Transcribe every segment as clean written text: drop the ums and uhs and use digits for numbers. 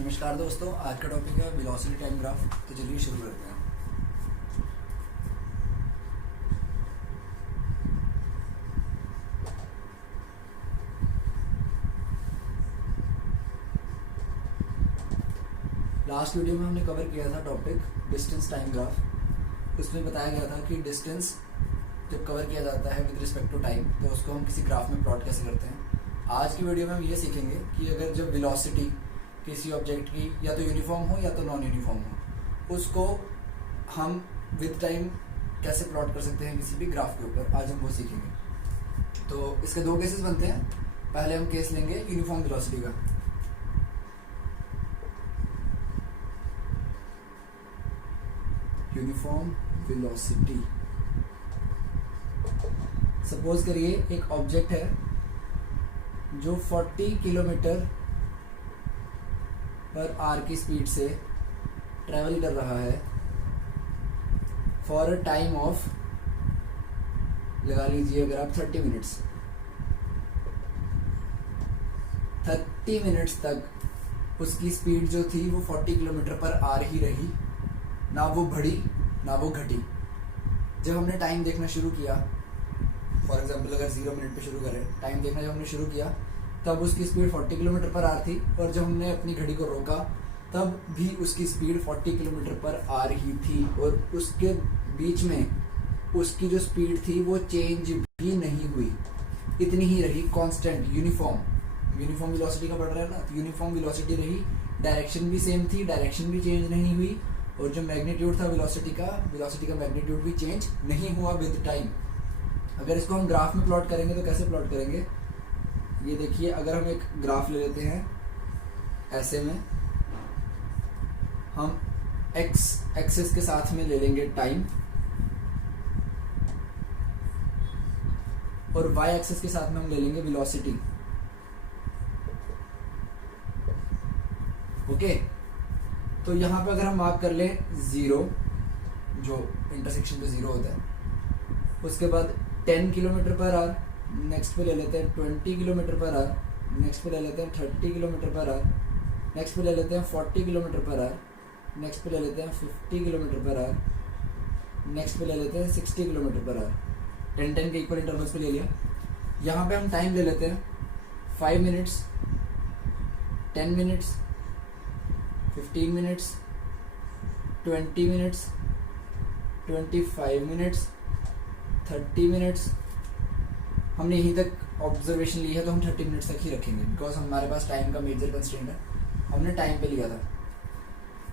नमस्कार दोस्तों, आज का टॉपिक है वेलोसिटी टाइम ग्राफ। तो चलिए शुरू करते हैं। लास्ट वीडियो में हमने कवर किया था टॉपिक डिस्टेंस टाइम ग्राफ। उसमें बताया गया था कि डिस्टेंस जब कवर किया जाता है विद रिस्पेक्ट टू टाइम तो उसको हम किसी ग्राफ में प्लॉट कैसे करते हैं। आज की वीडियो में हम ये सीखेंगे कि अगर जब वेलोसिटी किसी ऑब्जेक्ट की या तो यूनिफॉर्म हो या तो नॉन यूनिफॉर्म हो, उसको हम विद टाइम कैसे प्लॉट कर सकते हैं किसी भी ग्राफ के ऊपर। आज हम वो सीखेंगे। तो इसके दो केसेस बनते हैं। पहले हम केस लेंगे यूनिफॉर्म वेलोसिटी का। यूनिफॉर्म वेलोसिटी, सपोज करिए एक ऑब्जेक्ट है जो 40 किलोमीटर पर आवर की स्पीड से ट्रेवल कर रहा है फॉर अ टाइम ऑफ, लगा लीजिए अगर आप 30 मिनट्स 30 मिनट्स तक उसकी स्पीड जो थी वो 40 किलोमीटर पर आवर ही रही, ना वो बढ़ी ना वो घटी। जब हमने टाइम देखना शुरू किया, फॉर एग्जांपल अगर 0 मिनट पे शुरू करें, टाइम देखना जब हमने शुरू किया तब उसकी स्पीड 40 किलोमीटर पर आवर थी, और जब हमने अपनी घड़ी को रोका तब भी उसकी स्पीड 40 किलोमीटर पर आवर ही थी, और उसके बीच में उसकी जो स्पीड थी वो चेंज भी नहीं हुई, इतनी ही रही, कांस्टेंट, यूनिफॉर्म वेलोसिटी का बढ़ रहा है ना, तो यूनिफॉर्म वेलोसिटी रही, डायरेक्शन भी सेम थी, डायरेक्शन भी चेंज नहीं हुई, और जो मैग्नीट्यूड था वेलोसिटी का मैग्नीट्यूड भी चेंज नहीं हुआ विद टाइम। अगर इसको हम ग्राफ में प्लॉट करेंगे तो कैसे प्लॉट करेंगे, ये देखिए। अगर हम एक ग्राफ ले लेते हैं ऐसे में, हम एक्स एक्सिस के साथ में ले लेंगे टाइम, और वाई एक्सिस के साथ में हम ले लेंगे वेलोसिटी। ओके, तो यहाँ पे अगर हम मार्क कर लें 0, जो इंटरसेक्शन पे 0 होता है, उसके बाद 10 किलोमीटर पर आवर, नेक्स्ट पे ले लेते हैं 20 किलोमीटर पर आवर, नेक्स्ट पे ले लेते हैं 30 किलोमीटर पर आवर, नेक्स्ट पे ले लेते हैं 40 किलोमीटर पर आवर, नेक्स्ट पे ले लेते हैं 50 किलोमीटर पर आवर, नेक्स्ट पे ले लेते हैं 60 किलोमीटर पर आवर। 10 के इक्वल इंटरवल्स पे ले लिया। यहाँ पे हम टाइम ले लेते हैं 5 minutes, 10 minutes, 15 minutes, 20 minutes, 25 minutes, 30 minutes. हमने यहीं तक ऑब्जर्वेशन ली है तो हम 30 मिनट्स तक ही रखेंगे, बिकॉज हमारे पास टाइम का मेजर कंस्ट्रेंट है, हमने टाइम पे लिया था।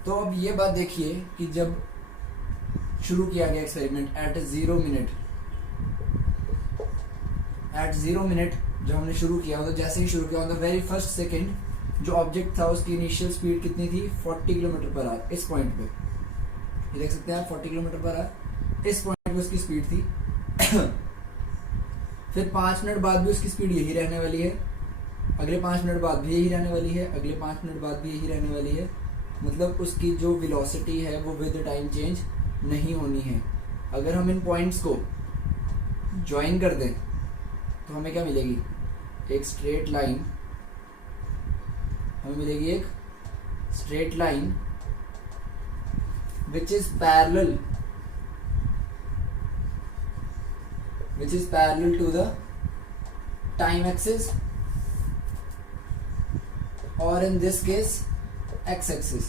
तो अब ये बात देखिए कि जब शुरू किया गया एक्सपेरिमेंट एट 0 मिनट, जब हमने शुरू किया, तो जैसे ही शुरू किया on the very first second जो ऑब्जेक्ट था उसकी इनिशियल स्पीड कितनी थी, 40 किलोमीटर पर आवर। इस पॉइंट पे ये देख सकते हैं आप, 40 किलोमीटर पर आवर इस पॉइंट पे उसकी स्पीड थी। फिर 5 मिनट बाद भी उसकी स्पीड यही रहने वाली है, अगले 5 मिनट बाद भी यही रहने वाली है, अगले 5 मिनट बाद भी यही रहने वाली है। मतलब उसकी जो वेलोसिटी है वो विद टाइम चेंज नहीं होनी है। अगर हम इन पॉइंट्स को ज्वाइन कर दें तो हमें क्या मिलेगी, एक स्ट्रेट लाइन, हमें मिलेगी एक straight line which is parallel to the time axis, or in this case x axis।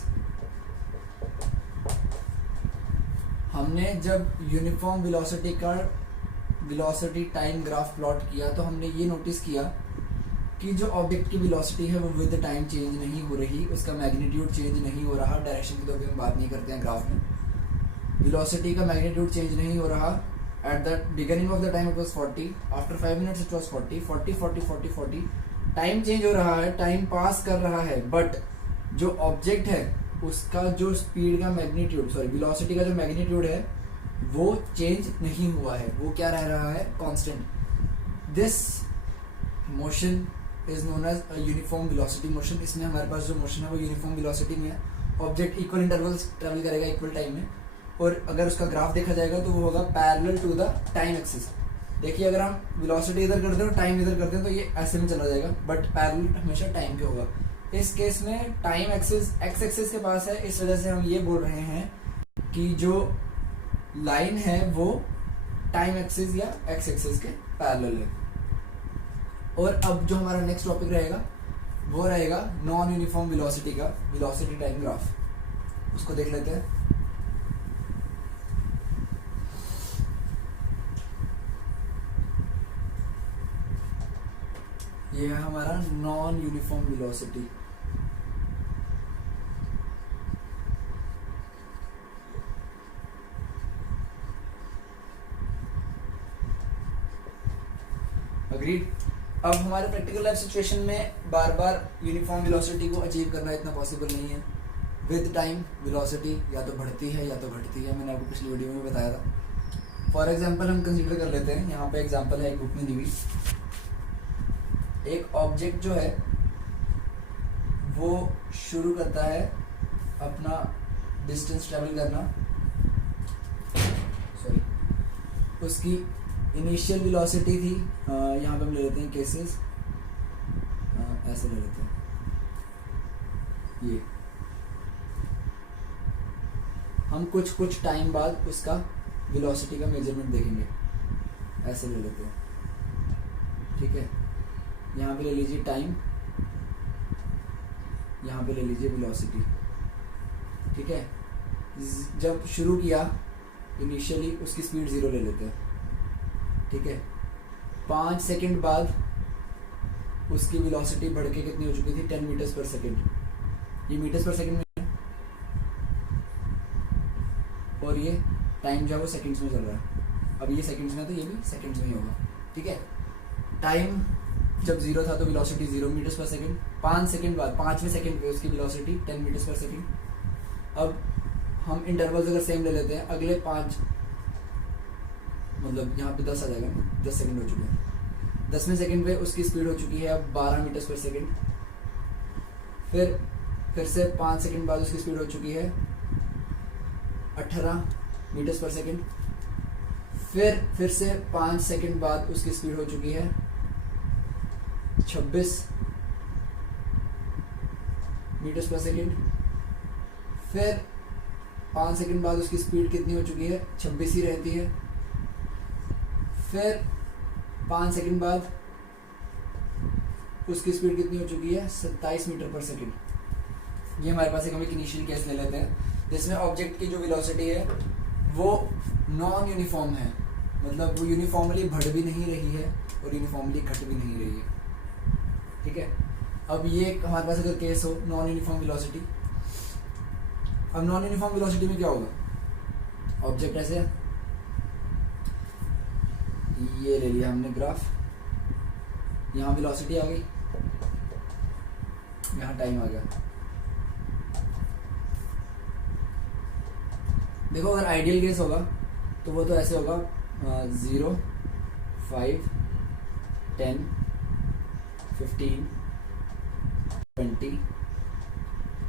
हमने जब uniform velocity time graph plot किया तो हमने ये नोटिस किया कि जो ऑब्जेक्ट की वेलोसिटी है वो विद टाइम चेंज नहीं हो रही, उसका मैग्नीट्यूड चेंज नहीं हो रहा। डायरेक्शन की तो अभी हम बात नहीं करते हैं ग्राफ में। वेलोसिटी का मैग्नीट्यूड चेंज नहीं हो रहा। At the beginning of the time it was 40, after 5 minutes it was 40। Time change हो रहा है, टाइम पास कर रहा है, बट जो ऑब्जेक्ट है उसका जो स्पीड का मैग्नीट्यूड, वेलोसिटी का जो मैग्नीट्यूड है वो चेंज नहीं हुआ है, वो क्या रह रहा है, constant. This motion is known as uniform velocity motion. इसमें हमारे पास जो मोशन है वो यूनिफॉर्म वेलोसिटी में है। ऑब्जेक्ट इक्वल इंटरवल्स ट्रेवल करेगा इक्वल टाइम में, और अगर उसका ग्राफ देखा जाएगा तो वो होगा parallel to the time axis. देखिए अगर हम वेलोसिटी इधर करते हैं और टाइम इधर करते हैं तो ये ऐसे में चला जाएगा, बट पैरेलल हमेशा टाइम के होगा। इस केस में टाइम एक्सिस एक्स एक्सिस के पास है, इस वजह से हम ये बोल रहे हैं कि जो लाइन है वो टाइम एक्सिस या एक्स एक्सिस के पैरेलल है। और अब जो हमारा नेक्स्ट टॉपिक रहेगा वो रहेगा नॉन यूनिफॉर्म वेलोसिटी का वेलोसिटी टाइम ग्राफ, उसको देख लेते हैं। ये है हमारा नॉन यूनिफॉर्म वेलोसिटी। अग्रीड। अब हमारे प्रैक्टिकल लाइफ सिचुएशन में बार बार यूनिफॉर्म वेलोसिटी को अचीव करना इतना पॉसिबल नहीं है। विद टाइम वेलोसिटी या तो बढ़ती है या तो घटती है, मैंने आपको पिछली वीडियो में बताया था। फॉर एग्जांपल हम कंसीडर कर लेते हैं, यहाँ पे एग्जांपल है एक बुक में दी हुई। एक ऑब्जेक्ट जो है वो शुरू करता है अपना डिस्टेंस ट्रेवल करना, सॉरी उसकी इनिशियल वेलोसिटी थी, यहाँ पे हम ले लेते हैं केसेस, ऐसे ले लेते हैं, ये हम कुछ टाइम बाद उसका वेलोसिटी का मेजरमेंट देखेंगे, ऐसे ले लेते हैं, ठीक है। यहाँ पे ले लीजिए टाइम, यहाँ पे ले लीजिए वेलोसिटी, ठीक है। जब शुरू किया इनिशियली उसकी स्पीड 0 ले लेते हैं, ठीक है। 5 सेकंड बाद उसकी वेलोसिटी बढ़ के कितनी हो चुकी थी, 10 मीटर्स पर सेकंड। ये मीटर्स पर सेकंड में है और ये टाइम जो है वो सेकंड्स में चल रहा है। अब ये सेकंड्स में है तो ये भी सेकंड्स में ही होगा, ठीक है। टाइम जब 0 था तो वेलोसिटी 0 मीटर्स पर सेकंड। 5 सेकंड बाद 5वें सेकंड पे उसकी वेलोसिटी 10 मीटर्स पर सेकंड। अब हम इंटरवल्स अगर सेम ले लेते हैं, अगले 5 मतलब यहाँ पे 10 आ जाएगा, 10 सेकंड हो चुके हैं। 10वें सेकंड पे उसकी स्पीड हो चुकी है अब 12 मीटर्स पर सेकंड। फिर से 5 सेकंड बाद उसकी स्पीड हो चुकी है 18 मीटर्स पर सेकंड। फिर से 5 सेकंड बाद उसकी स्पीड हो चुकी है 26 मीटर्स पर सेकंड। फिर 5 सेकंड बाद उसकी स्पीड कितनी हो चुकी है, 26 ही रहती है। फिर 5 सेकंड बाद उसकी स्पीड कितनी हो चुकी है, 27 मीटर पर सेकंड। ये हमारे पास एक हम एक इनिशियल केस ले लेते हैं जिसमें ऑब्जेक्ट की जो वेलोसिटी है वो नॉन यूनिफॉर्म है, मतलब वो यूनिफॉर्मली बढ़ भी नहीं रही है और यूनिफॉर्मली घट भी नहीं रही है, ठीक है। अब ये हमारे पास अगर केस हो नॉन यूनिफॉर्म वेलोसिटी, अब नॉन यूनिफॉर्म वेलोसिटी में क्या होगा, ऑब्जेक्ट ऐसे है, ये ले लिया हमने ग्राफ, यहाँ वेलोसिटी आ गई, यहाँ टाइम आ गया। देखो अगर आइडियल केस होगा तो वो तो ऐसे होगा 0 5 10 15 20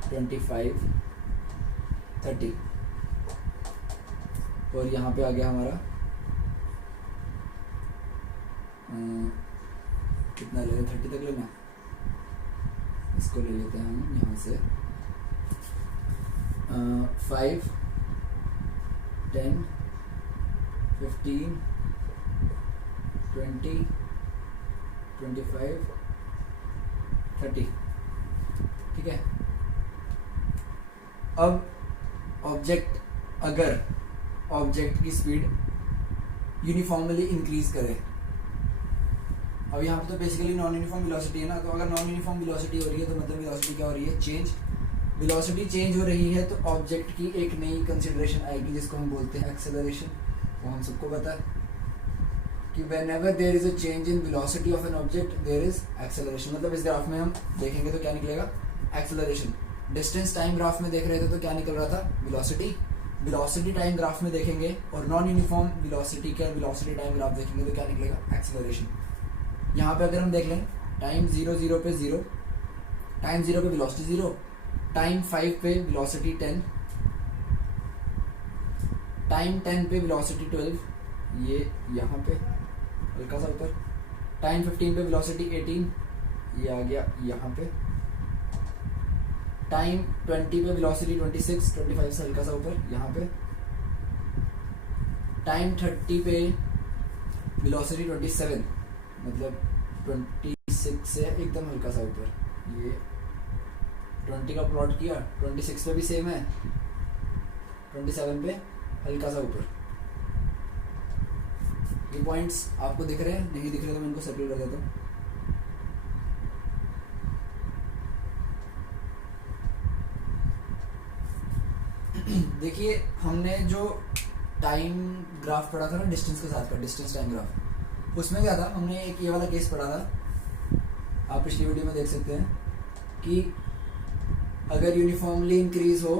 25 30 और यहाँ पे आ गया हमारा कितना ले 30 तक लेना, इसको ले लेते हैं हम यहाँ से 5 10 15 20 25 30, ठीक है। अब अगर ऑब्जेक्ट की स्पीड यूनिफॉर्मली इंक्रीज करे, अब यहाँ पे तो बेसिकली नॉन यूनिफॉर्म वेलोसिटी है ना, तो अगर नॉन यूनिफॉर्म वेलोसिटी हो रही है तो मतलब वेलोसिटी क्या हो रही है, चेंज। वेलोसिटी चेंज हो रही है तो ऑब्जेक्ट की एक नई कंसिडरेशन आएगी जिसको हम बोलते हैं एक्सेलरेशन। वो हम सबको पता है कि whenever there is a change in velocity of an object there is acceleration। मतलब इस ग्राफ में हम देखेंगे तो क्या निकलेगा, एक्सेलरेशन। डिस्टेंस टाइम ग्राफ में देख रहे थे तो क्या निकल रहा था, वेलोसिटी। वेलोसिटी टाइम ग्राफ में देखेंगे और नॉन यूनिफॉर्म वेलोसिटी का वेलोसिटी टाइम ग्राफ देखेंगे तो क्या निकलेगा, एक्सेलरेशन। यहाँ पे अगर हम देख लें टाइम 0 0 पे 0, टाइम 0 पे वेलोसिटी 0, टाइम 5 पे वेलोसिटी 10, टाइम 10 पे वेलोसिटी 12, ये यहाँ पे हल्का सा ऊपर, टाइम 15 पे वेलोसिटी 18, ये आ गया यहाँ पे, टाइम 20 पे, वेलोसिटी 26, 25 से हल्का सा ऊपर यहाँ पे। टाइम 30 पे वेलोसिटी 27, मतलब 26 से एकदम हल्का सा ऊपर। ये 20 का प्लॉट किया, 26 पे भी सेम है, 27 पे हल्का सा ऊपर। ये पॉइंट्स आपको दिख रहे हैं? नहीं दिख रहे तो मैं इनको सर्कल कर देता हूँ। देखिए हमने जो टाइम ग्राफ पढ़ा था ना डिस्टेंस के साथ का, डिस्टेंस टाइम ग्राफ, उसमें क्या था, हमने एक ये वाला केस पढ़ा था, आप पिछली वीडियो में देख सकते हैं, कि अगर यूनिफॉर्मली इंक्रीज हो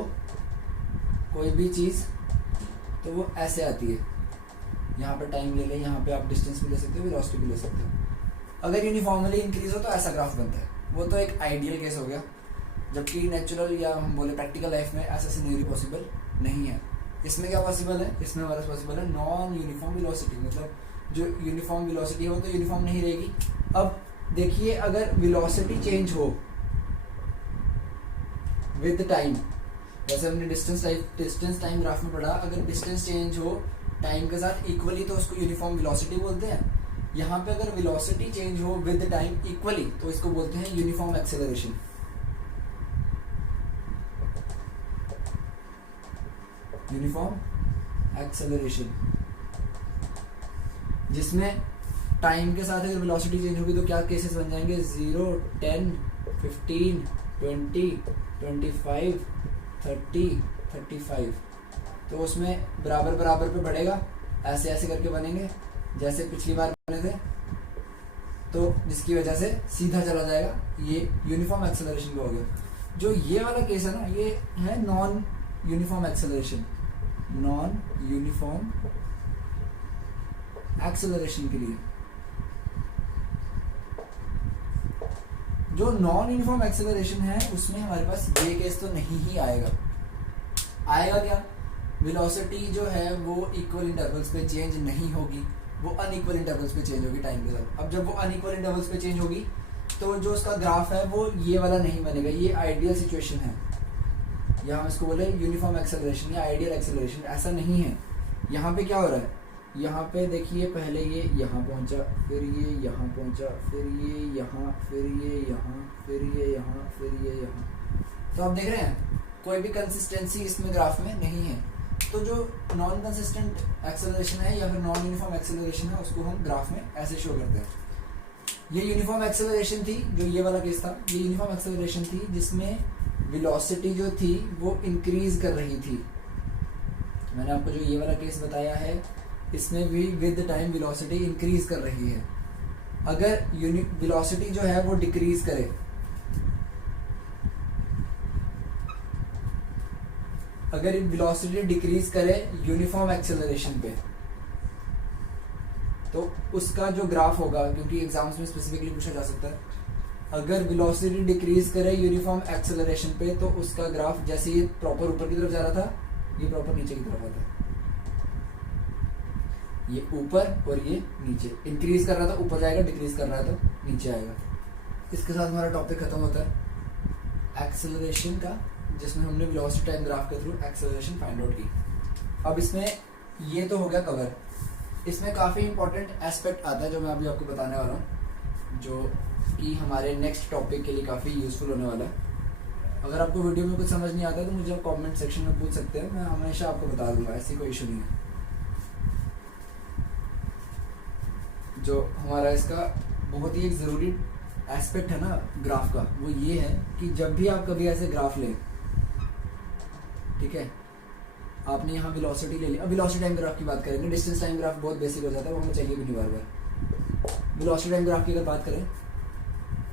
कोई भी चीज़ तो वो ऐसे आती है। यहाँ पे टाइम ले लें, यहाँ पे आप डिस्टेंस भी ले सकते हो, वेलोसिटी भी ले सकते हो। अगर यूनिफॉर्मली इंक्रीज हो तो ऐसा ग्राफ बनता है। वो तो एक आइडियल केस हो गया, जबकि नेचुरल या हम बोले प्रैक्टिकल लाइफ में ऐसा सिनेरियो पॉसिबल नहीं है। इसमें क्या पॉसिबल है? इसमें हमारा पॉसिबल है नॉन यूनिफॉर्म वेलोसिटी, मतलब जो यूनिफॉर्म वेलोसिटी है वो तो यूनिफॉर्म नहीं रहेगी। अब देखिए अगर वेलोसिटी चेंज हो विद टाइम, जैसे हमने डिस्टेंस टाइम ग्राफ में पढ़ा, अगर डिस्टेंस चेंज हो टाइम के साथ इक्वली तो उसको यूनिफॉर्म वेलोसिटी बोलते हैं। यहाँ पे अगर वेलोसिटी चेंज हो विद टाइम इक्वली तो इसको बोलते हैं यूनिफॉर्म एक्सेलरेशन। यूनिफॉर्म एक्सेलरेशन, जिसमें टाइम के साथ अगर वेलोसिटी चेंज होगी तो क्या केसेस बन जाएंगे? 0, 10, 15, 20, 25, 30, 35। तो उसमें बराबर बराबर पे बढ़ेगा, ऐसे ऐसे करके बनेंगे जैसे पिछली बार बने थे, तो जिसकी वजह से सीधा चला जाएगा। ये यूनिफॉर्म एक्सेलरेशन का हो गया। जो ये वाला केस है ना, ये है non uniform acceleration. Non uniform acceleration के लिए, जो नॉन यूनिफॉर्म एक्सेलरेशन है उसमें हमारे पास ये केस तो नहीं ही आएगा। आएगा क्या? वेलोसिटी जो है वो इक्वल इंटरवल्स पे चेंज नहीं होगी, वो अनइक्वल इंटरवल्स पे चेंज होगी टाइम के साथ। अब जब वो अनइक्वल इंटरवल्स पे चेंज होगी तो जो उसका ग्राफ है वो ये वाला नहीं बनेगा। ये आइडियल सिचुएशन है, यहाँ हम इसको बोले यूनिफॉर्म एक्सेलरेशन या आइडियल एक्सेलरेशन। ऐसा नहीं है। यहाँ पे क्या हो रहा है? यहाँ पे देखिए पहले ये यहाँ पहुँचा, फिर ये यहाँ पहुँचा, फिर ये यहाँ, फिर ये यहाँ, फिर ये यहाँ, फिर ये यहाँ। तो आप देख रहे हैं कोई भी कंसिस्टेंसी इसमें ग्राफ में नहीं है। तो जो नॉन कंसिस्टेंट एक्सेलरेशन है या फिर नॉन यूनिफॉर्म एक्सेलरेशन है उसको हम ग्राफ में ऐसे शो करते हैं। ये यूनिफॉर्म एक्सेलरेशन थी, जो ये वाला केस था, ये यूनिफॉर्म एक्सेलरेशन थी जिसमें वेलोसिटी जो थी वो इंक्रीज कर रही थी। मैंने आपको जो ये वाला केस बताया है इसमें भी विद टाइम वेलोसिटी इंक्रीज कर रही है। अगर वेलोसिटी जो है वो डिक्रीज करे, अगर वेलोसिटी डिक्रीज करे यूनिफॉर्म एक्सेलरेशन पे, तो उसका जो ग्राफ होगा, क्योंकि एग्जाम्स में स्पेसिफिकली पूछा जा सकता है, अगर वेलोसिटी डिक्रीज करे यूनिफॉर्म एक्सेलरेशन पे तो उसका ग्राफ जैसे ये प्रॉपर ऊपर की तरफ जा रहा था, ये प्रॉपर नीचे की तरफ आता है। ये ऊपर और ये नीचे, इंक्रीज कर रहा था ऊपर जाएगा, डिक्रीज कर रहा है तो नीचे आएगा। इसके साथ हमारा टॉपिक खत्म होता है एक्सेलरेशन का, जिसमें हमने वेलोसिटी टाइम ग्राफ के थ्रू एक्सेलरेशन फाइंड आउट की। अब इसमें ये तो हो गया कवर। इसमें काफ़ी इंपॉर्टेंट एस्पेक्ट आता है जो मैं अभी आपको बताने वाला हूँ, जो कि हमारे नेक्स्ट टॉपिक के लिए काफ़ी यूजफुल होने वाला है। अगर आपको वीडियो में कुछ समझ नहीं आता तो मुझे कमेंट सेक्शन में पूछ सकते हैं, मैं हमेशा आपको बता दूंगा, ऐसी कोई इशू नहीं है। जो हमारा इसका बहुत ही एक ज़रूरी एस्पेक्ट है ना ग्राफ का, वो ये है कि जब भी आप कभी ऐसे ग्राफ लें, ठीक है, आपने यहाँ वेलोसिटी ले ली। अब वेलोसिटी टाइम ग्राफ की बात करेंगे, डिस्टेंस टाइम ग्राफ बहुत बेसिक हो जाता है, वो हमें चाहिए भी नहीं बार बार। वेलोसिटी टाइम ग्राफ की अगर बात करें,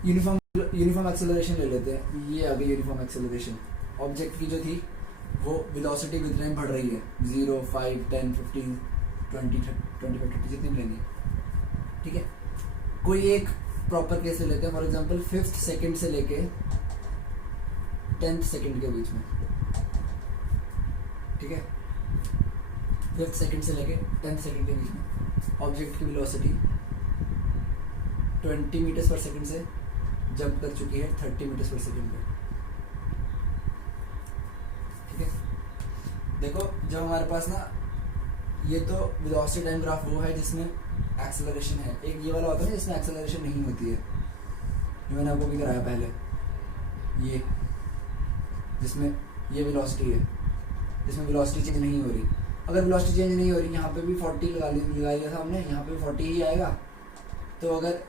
यूनिफॉर्म एक्सेलरेशन ले लेते हैं। ये आ गई यूनिफॉर्म एक्सेलरेशन। ऑब्जेक्ट की जो थी वो वेलोसिटी विद टाइम बढ़ रही है, 0, 5, 10, 15, 20, 25, 30 जितनी भी लेंगे, ठीक है। कोई एक प्रॉपर केस ले लेते हैं, फॉर एग्जांपल 5th सेकंड से लेके 10th सेकंड के बीच में, ठीक है, 5th सेकंड से लेके 10th सेकंड के बीच में ऑब्जेक्ट की वेलोसिटी 20 मीटर्स पर सेकंड से जंप कर चुकी है 30 मीटर्स पर सेकंड पे। देखो जब हमारे पास ना ये तो वेलोसिटी टाइम ग्राफ वो है जिसमें एक्सेलरेशन है, एक ये वाला होता है जिसमें एक्सेलरेशन नहीं होती है, जो मैंने आपको भी कराया पहले, ये जिसमें ये वेलोसिटी है जिसमें वेलोसिटी चेंज नहीं हो रही। अगर वेलोसिटी चेंज नहीं हो रही, यहाँ पे भी 40 लगा लिया था हमने, यहाँ पे भी 40 ही आएगा। तो अगर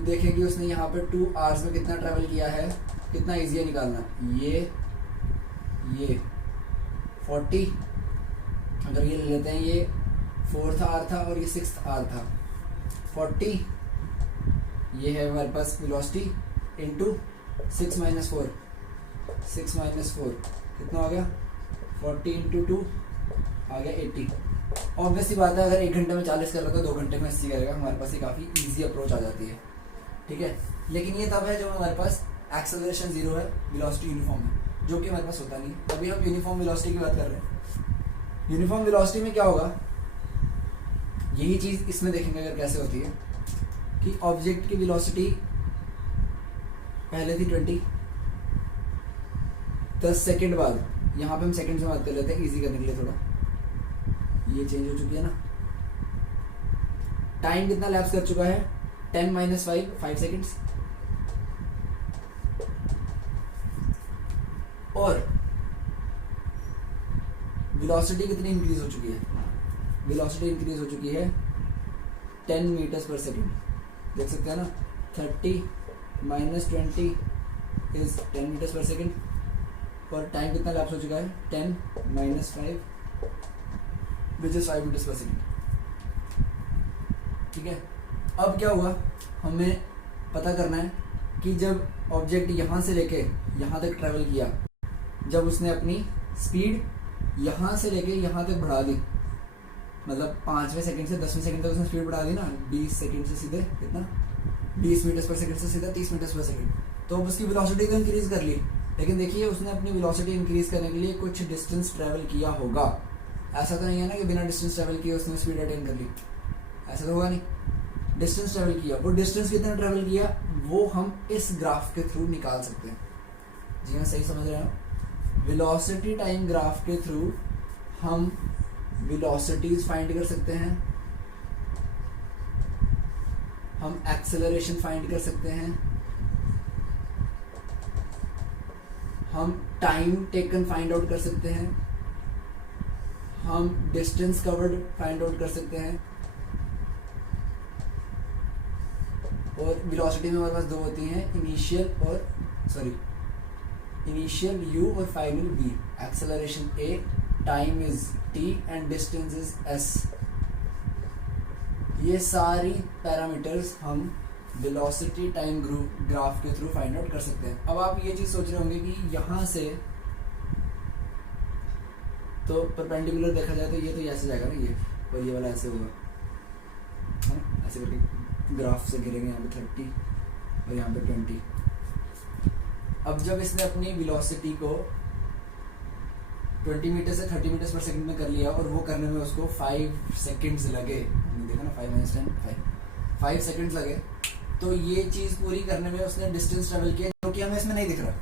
देखें कि उसने यहाँ पे 2 आवर्स में कितना ट्रैवल किया है, कितना ईजी है निकालना, ये 40, अगर ये ले लेते हैं, ये 4th आवर था और ये 6th आवर था, 40 ये है हमारे पास वेलोसिटी इंटू 6 माइनस 4 कितना हो गया, 40 इंटू 2 आ गया 80। ऑब्वियसली बात है, अगर 1 घंटे में 40 कर रहा था 2 घंटे में 80 करेगा, हमारे पास ये काफ़ी इजी अप्रोच आ जाती है, ठीक है। लेकिन ये तब है जब हमारे पास एक्सेलरेशन 0 है, वेलोसिटी यूनिफॉर्म है, जो कि हमारे पास होता नहीं है। अभी हम यूनिफॉर्म वेलोसिटी की बात कर रहे हैं। यूनिफॉर्म वेलोसिटी में क्या होगा, यही चीज़ इसमें देखेंगे अगर कैसे होती है कि ऑब्जेक्ट की वेलोसिटी पहले थी 20, 10 सेकेंड बाद, यहाँ पे हम सेकंड से बात कर लेते हैं इजी करने के लिए थोड़ा, ये चेंज हो चुकी है ना, टाइम कितना लैप्स कर चुका है, 10 माइनस 5 सेकेंड्स, और वेलोसिटी कितनी इंक्रीज हो चुकी है, वेलोसिटी इंक्रीज हो चुकी है 10 मीटर्स पर सेकेंड, देख सकते हैं ना, 30 माइनस 20 इज 10 मीटर्स पर सेकेंड, और टाइम कितना लैप्स हो चुका है, 10 माइनस 5 विच इज 5 मीटर्स पर सेकेंड, ठीक है। अब क्या हुआ, हमें पता करना है कि जब ऑब्जेक्ट यहाँ से लेके यहाँ तक ट्रेवल किया, जब उसने अपनी स्पीड यहाँ से लेके यहाँ तक बढ़ा दी, मतलब 5वें सेकंड से 10वें सेकंड तक उसने स्पीड बढ़ा दी ना, 20 सेकंड से सीधे कितना, 20 मीटर्स पर सेकंड से सीधा 30 मीटर्स पर सेकंड, तो अब उसकी वेलोसिटी तो इंक्रीज कर ली, लेकिन देखिए उसने अपनी वेलोसिटी इंक्रीज करने के लिए कुछ डिस्टेंस ट्रैवल किया होगा। ऐसा तो नहीं है ना कि बिना डिस्टेंस ट्रैवल किए उसने स्पीड अटेन कर ली, ऐसा तो होगा नहीं, डिस्टेंस ट्रैवल किया। वो डिस्टेंस कितना ट्रैवल किया वो हम इस ग्राफ के थ्रू निकाल सकते हैं। जी हाँ, सही समझ रहे हो, वेलोसिटी टाइम ग्राफ के थ्रू हम वेलोसिटीज फाइंड कर सकते हैं, हम एक्सेलरेशन फाइंड कर सकते हैं, हम टाइम टेकन फाइंड आउट कर सकते हैं, हम डिस्टेंस कवर्ड फाइंड आउट कर सकते हैं, और वेलोसिटी में हमारे पास दो होती हैं, इनिशियल u और final v, acceleration a, time is t and distance is s। ये सारी पैरामीटर्स हम वेलोसिटी टाइम ग्राफ के थ्रू फाइंड आउट कर सकते हैं। अब आप ये चीज सोच रहे होंगे कि यहाँ से तो परपेंडिकुलर देखा जाए तो ये तो ऐसे जाएगा ना, ये और ये वाला ऐसे होगा, है ना, ऐसे करके ग्राफ से गिरेंगे, यहाँ पे 30 और यहाँ पे 20। अब जब इसने अपनी वेलोसिटी को 20 मीटर से 30 मीटर पर सेकंड में कर लिया, और वो करने में उसको 5 सेकंड्स लगे, हमने देखा ना 5 माइनस 10 5 सेकंड्स लगे, तो ये चीज़ पूरी करने में उसने डिस्टेंस ट्रेवल किया, जो कि हमें इसमें नहीं दिख रहा,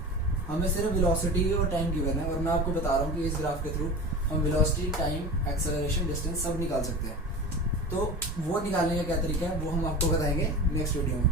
हमें सिर्फ वेलोसिटी और टाइम गिवन है। और मैं आपको बता रहा हूँ कि इस ग्राफ के थ्रू हम वेलोसिटी, टाइम, एक्सेलरेशन, डिस्टेंस सब निकाल सकते हैं। तो वो निकालने का क्या तरीका है वो हम आपको बताएंगे नेक्स्ट वीडियो में।